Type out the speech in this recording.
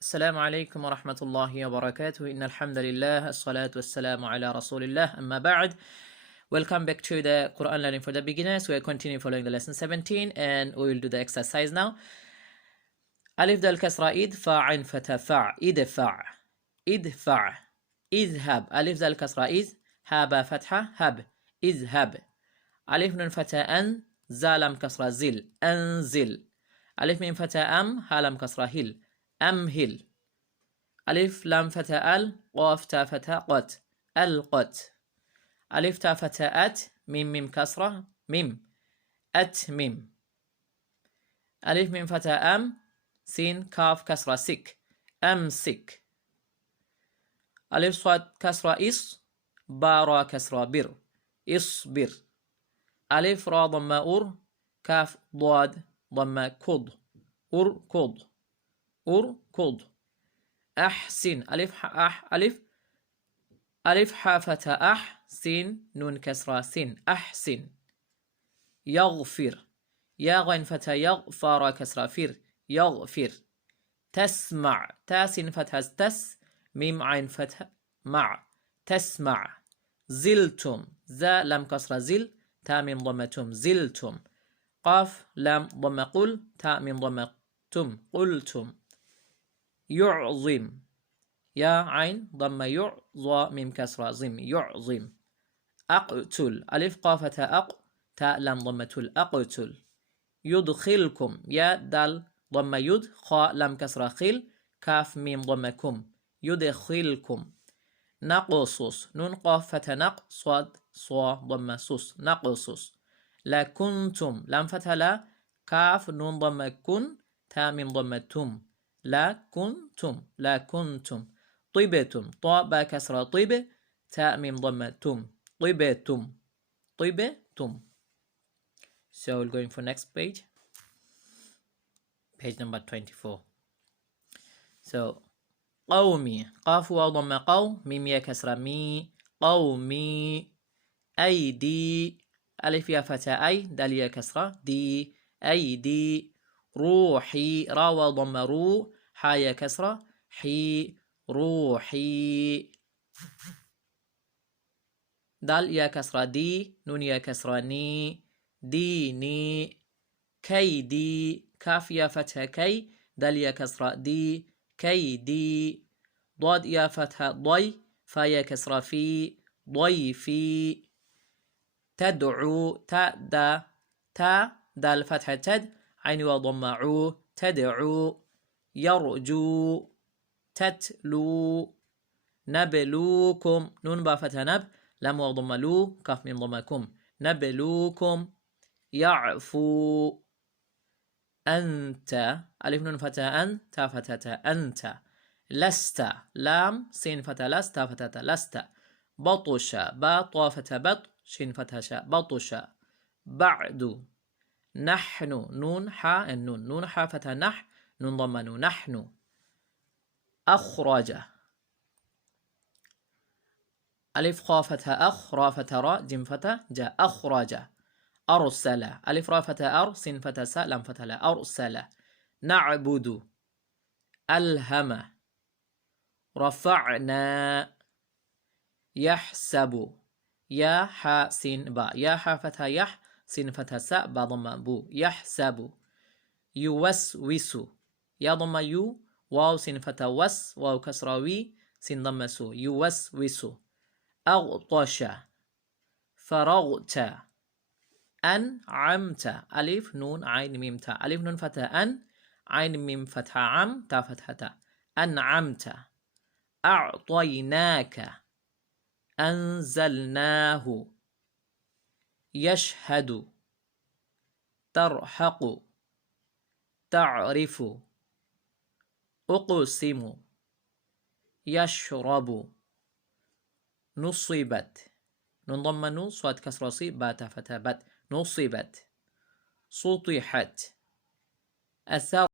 السلام عليكم ورحمة الله وبركاته. إن الحمد لله الصلاة والسلام على رسول الله أما بعد. Welcome back to the Quran learning for the beginners. We are continuing following the lesson 17 and we will do the exercise now. ألف دال كسرة إذ فا عين فتح فع إدفع إدفع إذهب. ألف دال كسرة إذ هاب فتحة هب إذهب. ألف نون فتح أن زالم كسرة زل أنزل. ألف ميم فتح أم هالم كسرة هل أمهل. ألف لام فتح ال قاف تا فتح قت القت. ألف تا فتح أت ميم ميم كسرة ميم أتمم. ألف ميم فتح أم سين كاف كسرة سك أمسك. ألف صاد كسرة إص بارا كسرة بر إصبر. ألف را ضمة أر كاف ضاد ضمة كض أركض أركض. أحسن. ألف حافة أح سين نون كسرة سين أحسن. يغفر. يا غين فتح يغفر كسرة فر يغفر. تسمع. تاسين فتح تس ميم عين فتح مع تسمع. زلتم. زا لم كسرة زل تا ميم ضمتم زلتم. قاف لام ضم قل تا ميم ضمتم قلتم. يعظم. يا عين ضم يعظى ميم كسرة ظم يعظم. أقتل. ألف قافة أق تاء لام ضمة الأقتل. يدخلكم. يا دال ضم يد خاء لام كسرة خل كاف ميم ضمكم يدخلكم. نقصص. نون قافة نق صاد صا ضم سوس نقصص. لكنتم. لام فتح لا كاف نون ضم كن تاء ميم ضمتم لا كنتم لا كنتم. طيبتم. طاء با كسرة طيب تاء ميم ضمتم طيبتم طيبتم. So we're going for next page. Page number 24. So قومي. قاف واو ضم قو ميم يا كسرة مي قومي. أيدي. ألف يا فتى أي دال يا كسرة دي أيدي. روحي. را واو ضم رو حا يا كسرة حي روحي. دال يا كسرة دي نون يا كسرة ني ديني. كيدي. كاف يا فتحة كي دال يا كسرة دي كيدي. ضاد يا فتحة ضي فا يا كسرة في ضيفي. تدعو. تا دا تا دال فتحة تد عين وضم عو تدعو. يرجو. تتلو. نبلوكم. نون با فتحة نب لام وضم لو كاف ميم ضمكم نبلوكم. يعفو. أنت. ألف نون فتحة أن تا فتحة أنت. لست. لام سين فتحة لست تا فتحة لست. بطش. با طا فتحة بط شين فتحة شا بطش. بعد. نحن. نون حا النون نون حا فتحة نح نون ضمنو نحن. أخرج. ألف خا فتحة أخ را فتحة را جيم فتحة جاء أخرج. أرسل. ألف را فتحة أر سين فتحة سا لام فتحة لا أرسل. نعبد. ألهم. رفعنا. يحسب. يا حا سين با يا حا فتحة يح سين فتحة سا با ضم بو يحسب. يوسوس. يا ضم يو واو سين فتحة وس واو كسرة وي سين ضم سو يوسوس. أغطش. فرغت. أنعمت. ألف نون عين ميم تا ألف نون فتحة أن عين ميم فتحة عم تا فتحة تا أنعمت. أعطيناك. أنزلناه. يشهد. ترحق. تعرف. أقسم. يشرب. نصبت. نون ضم نون صاد كسر صيب بات فتح بت نصبت. سطحت. أثر.